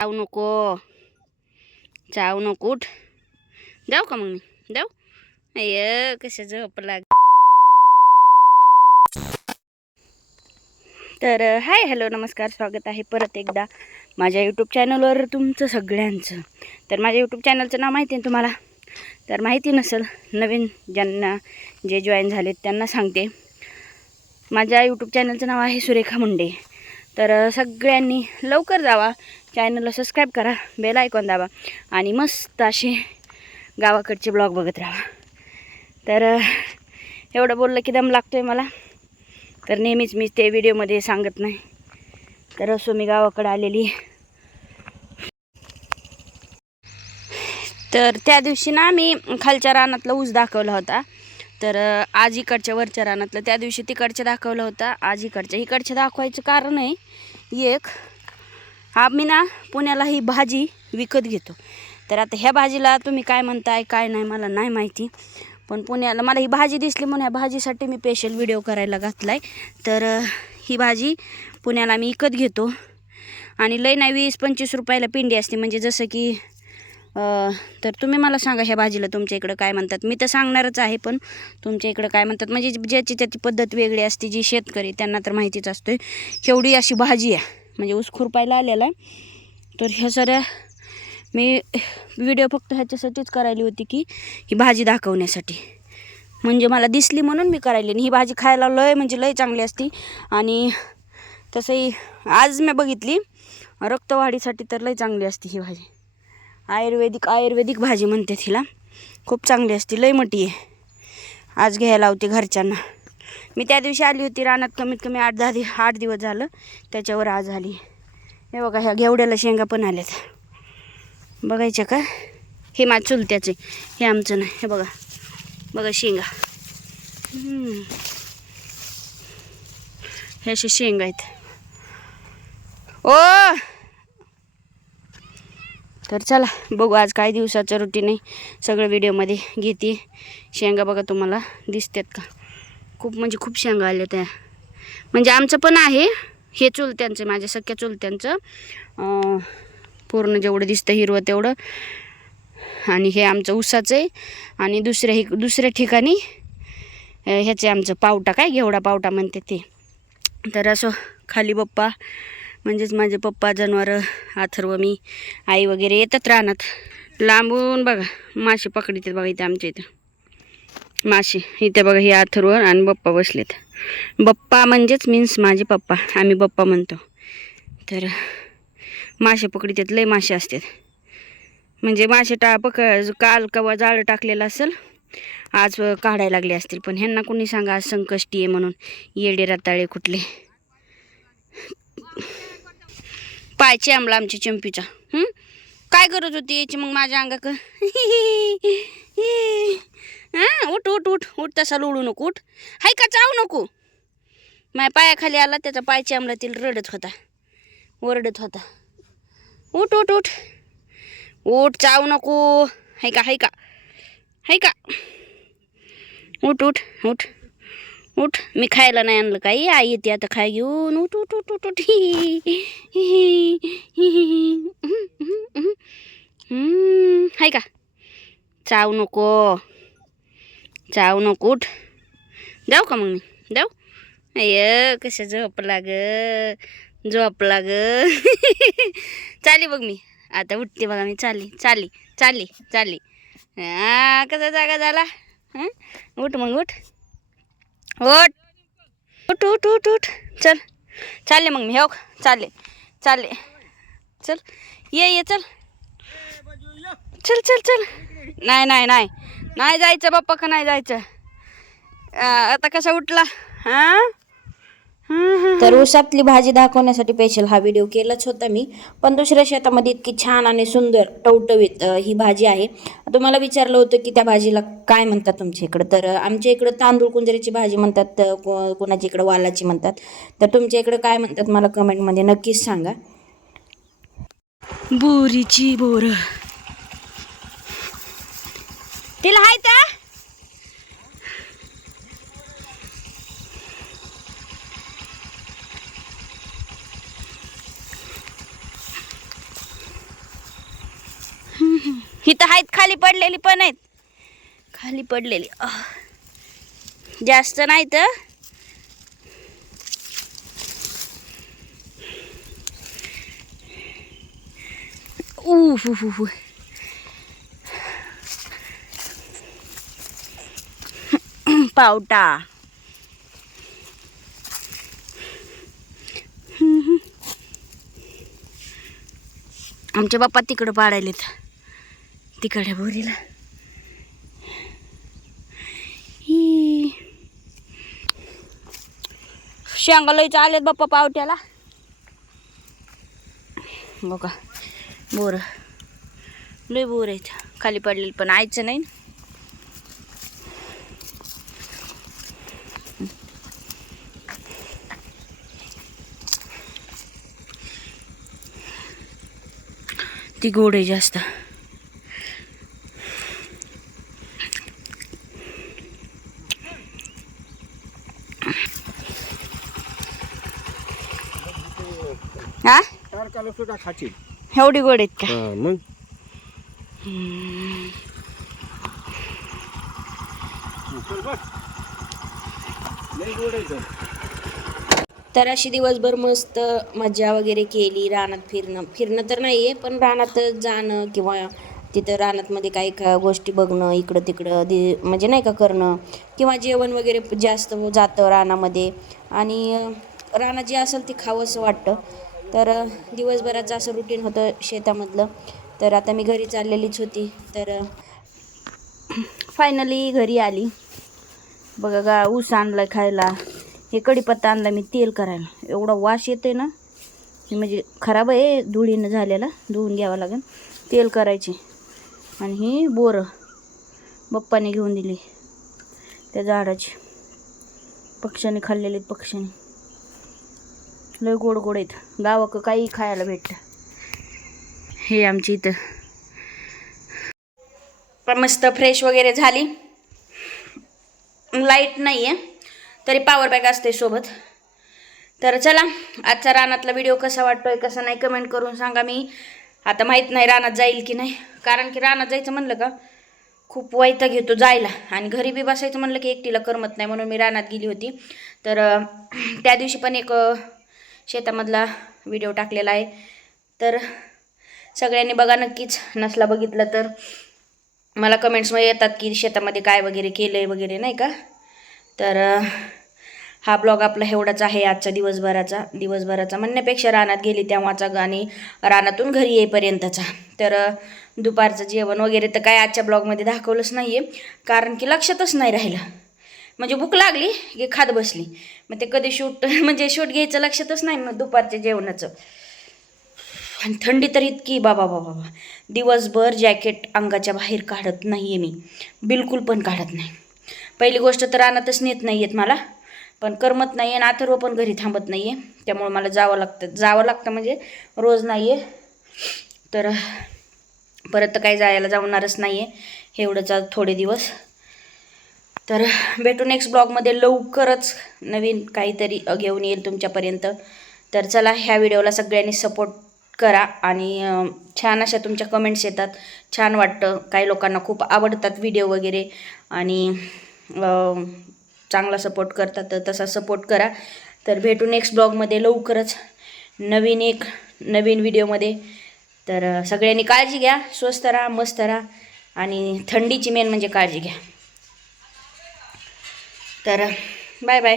जाऊ नको उठ. जाऊ का मग मी जाऊ. अय कसं झोप लाग. तर हाय हॅलो नमस्कार, स्वागत आहे परत एकदा माझ्या यूट्यूब चॅनलवर तुमचं सगळ्यांचं. तर माझ्या यूट्यूब चॅनलचं नाव माहिती आहे तुम्हाला. तर माहिती नसेल, नवीन ज्यांना जे जॉईन झालेत त्यांना सांगते. माझ्या यूट्यूब चॅनलचं नाव आहे सुरेखा मुंडे. तर सगळ्यांनी लवकर जावा, चॅनलला सबस्क्राईब करा, बेल आयकॉन दाबा आणि मस्त असे गावाकडचे ब्लॉग बघत राहा. तर एवढं बोललं की दम लागतोय मला. तर नेहमीच मी ते व्हिडिओमध्ये सांगत नाही. तर असो मी गावाकडे आलेली. तर त्या दिवशी ना मी खालच्या रानातला ऊस दाखवला होता. तर आज इकडच्या वरच्या रानातलं, त्या दिवशी तिकडच्या दाखवलं होतं, आज इकडच्या दाखवायचं कारण आहे एक, आम्ही ना पुण्याला ही भाजी विकत घेतो. तर आता ह्या भाजीला तुम्ही काय म्हणताय काय नाही मला नाही माहिती, पण पुण्याला मला ही भाजी दिसली म्हणून ह्या भाजीसाठी मी स्पेशल व्हिडिओ करायला घातला आहे. तर ही भाजी पुण्याला मी विकत घेतो आणि लय नाही 20-25 रुपयाला पिंडी असते. म्हणजे जसं की तर तुम्ही मला सांगा ह्या भाजीला तुमच्या इकडं काय म्हणतात. मी तर सांगणारच आहे, पण तुमच्या इकडं काय म्हणतात म्हणजे ज्याची त्याची पद्धत वेगळी असते. जी शेतकरी त्यांना तर माहितीच असते. एवढी अशी भाजी आहे म्हणजे ऊस खुरपायला आलेला आहे. तर ह्या साऱ्या मी व्हिडिओ फक्त ह्याच्यासाठीच करायली होती की ही भाजी दाखवण्यासाठी, म्हणजे मला दिसली म्हणून मी करायली. आणि ही भाजी खायला लय म्हणजे लय चांगली असती. आणि तसंही आज मी बघितली रक्तवाढीसाठी तर लय चांगली असते ही भाजी. आयुर्वेदिक भाजी म्हणते तिला, खूप चांगली असते, लय मोठी आहे. आज घ्यायला होती घरच्यांना. मी त्या दिवशी आली होती रानात, कमीत कमी 8 दिवस झालं, त्याच्यावर आज आली. हे बघा ह्या घेवड्याला शेंगा पण आल्यात, बघायच्या का. हे माझ्या चुलत्याचे, हे आमचं नाही. हे बघा शेंगा, हे असे शेंगा आहेत. ओ तर चला बघू आज काय दिवसाचं रुटीन आहे, सगळं व्हिडिओमध्ये घेते. शेंगा बघा तुम्हाला दिसतात का, खूप म्हणजे खूप शेंगा आल्या त्या. म्हणजे आमचं पण आहे हे चुलत्यांचं, माझ्या सख्या चुलत्यांचं, पूर्ण जेवढं दिसतं हिरवं तेवढं. आणि हे आमचं ऊसाचं आहे. आणि दुसऱ्या ठिकाणी ह्याचे आमचं पावटा, काय घेवडा पावटा म्हणते ते. तर असं खाली पप्पा म्हणजेच माझे पप्पा, जनावरं, अथर्व, मी, आई वगैरे येतात रानात. लांबून बघा मासे पकडीत बघा. इथे आमच्या इथं मासे, इथे बघा हे अथर्व आणि पप्पा बसलेत. पप्पा म्हणजेच मीन्स माझे पप्पा, आम्ही पप्पा म्हणतो. तर मासे पकडीत लय मासे असतात. म्हणजे मासे काल कवा जाळं टाकलेलं असेल, आज काढायला लागले असतील. पण ह्यांना कोणी सांगा आज संकष्टी आहे म्हणून, येडे रताळे कुठले. पायचे आमला आमची चंपीचा. काय गरज होती याची मग माझ्या अंगाक. उठ उठ उठ उठ, तसा लोळू नको, उठ. हाय का, चावू नको. माझ्या पायाखाली आला, त्याचा पायचे आमला तिला ओरडत होता. उठ उठ उठ उठ, चावू नको. हाय का उठ उठ उठ उठ. मी खायला नाही आणलं काही, आई येते आता खाय घेऊन. उठ उठ उठ उठ उठ. हाय का, चावू नको उठ. जाऊ का मग मी जाऊ. अय कसं झोप लाग. चाली बघ मी आता, उठते बघा मी. चाली कसा जागा झाला. उठ मग उठ चल. चालले मग मी, हो चालले चल. ये चल. नाही जायचं बाप्पा, का नाही जायचं. आता कसा उठला. तर ऊसातली भाजी दाखवण्यासाठी स्पेशल हा व्हिडिओ केलाच होता मी. पण दुसऱ्या शेतामध्ये इतकी छान आणि सुंदर टवटवीत ही भाजी आहे. तुम्हाला विचारलं होतं की त्या भाजीला काय म्हणतात तुमच्या इकडं. तर आमच्या इकडं तांदूळ कुंजरीची भाजी म्हणतात, कोणाच्या इकडं वालाची म्हणतात. तर तुमच्या इकडं काय म्हणतात मला कमेंटमध्ये नक्कीच सांगा. बोरीची बोर तिला हाय का. इथं आहेत खाली पडलेली पण आहेत, खाली पडलेली जास्त नाही तर. पावटा. आमचे बाप्पा तिकडं पाडायलेत, तिकडे बोरीला. शेंगा लईच आलेत बाप्पा पावट्याला. बघा बोर, लय बोर आहेत खाली पडलेली, पण आयचं नाही. ती गोड आहे जास्त. हा सुद्धा खाची एवढी गोड आहेत का? मग तर अशी दिवसभर मस्त मजा वगैरे केली. रानात फिरणं तर नाही आहे, पण रानात जाणं किंवा तिथं रानातमध्ये काही गोष्टी बघणं, इकडं तिकडं म्हणजे नाही का करणं, किंवा जेवण वगैरे जास्त जातं रानामध्ये. आणि रानात जे असेल ते खावंसं वाटतं. तर दिवसभराचं असं रुटीन होतं शेतामधलं. तर आता मी घरी चाललेलीच होती, तर फायनली घरी आली. बघा ऊस आणला खायला, हे कढीपत्ता आणला मी तेल करायला. एवढा वास येते ना, हे म्हणजे खराब आहे, धुळीनं झालेला, धुवून घ्यावं लागेल. तेल करायची. आणि ही बोरं बाप्पाने घेऊन दिली त्या झाडाची, पक्ष्याने खाल्लेले आहेत पक्ष्याने. लय गोड गोड आहेत, गावाक काही खायला भेटतं. हे आमची इथं पण मस्त फ्रेश वगैरे झाली. लाईट नाही आहे तरी पॉवर बँक असते सोबत. तर चला, आजचा रानातला व्हिडिओ कसा वाटतोय कसा नाही कमेंट करून सांगा. मी आता माहीत नाही रानात जाईल की नाही, कारण की रानात जायचं म्हणलं का खूप वैताग घेतो जायला, आणि घरी बी बसायचं म्हणलं की एकटीला करमत नाही, म्हणून मी रानात गेली होती. तर त्या दिवशी पण एक शेतामधला व्हिडिओ टाकलेला आहे, तर सगळ्यांनी बघा नक्कीच. नसला बघितलं तर मला कमेंट्समध्ये येतात की शेतामध्ये काय वगैरे केलं आहे वगैरे नाही का. तर हा ब्लॉग आपला एवढाच आहे आजचा दिवसभराचा म्हणण्यापेक्षा रानात गेली तेव्हाचा आणि रानातून घरी येईपर्यंतचा. तर दुपारचं जेवण वगैरे तर काय आजच्या ब्लॉगमध्ये दाखवलंच नाही आहे, कारण की लक्षातच नाही राहिलं. म्हणजे भूक लागली की खात बसली, मग ते कधी शूट म्हणजे शूट घ्यायचं लक्षातच नाही मग दुपारच्या जेवणाचं. आणि थंडी तर इतकी बाबा बाबा, दिवसभर जॅकेट अंगाच्या बाहेर काढत नाही आहे मी, बिलकुल पण काढत नाही. पहिली गोष्ट तर रानातच नेत नाही आहेत मला, पण करमत नाही आहे. आणि अथर्व पण घरी थांबत नाही आहे, त्यामुळे मला जावं लागतं म्हणजे रोज नाही आहे. तर परत तर काही जायला जाणारच नाही आहे एवढंच आज थोडे दिवस. तर भेटू नेक्स्ट ब्लॉगमध्ये, लवकरच नवीन काहीतरी घेऊन येईल तुमच्यापर्यंत. तर चला, ह्या व्हिडिओला सगळ्यांनी सपोर्ट करा. आणि छान अशा तुमच्या कमेंट्स येतात, छान वाटतं. काही लोकांना खूप आवडतात व्हिडिओ वगैरे, आणि चांगला सपोर्ट करतात, तर तसा सपोर्ट करा. तर भेटू नेक्स्ट ब्लॉगमध्ये लवकरच नवीन व्हिडिओमध्ये. तर सगळ्यांनी काळजी घ्या, स्वस्त राहा, मस्त राहा, आणि थंडीची मेन म्हणजे काळजी घ्या. तर बाय बाय.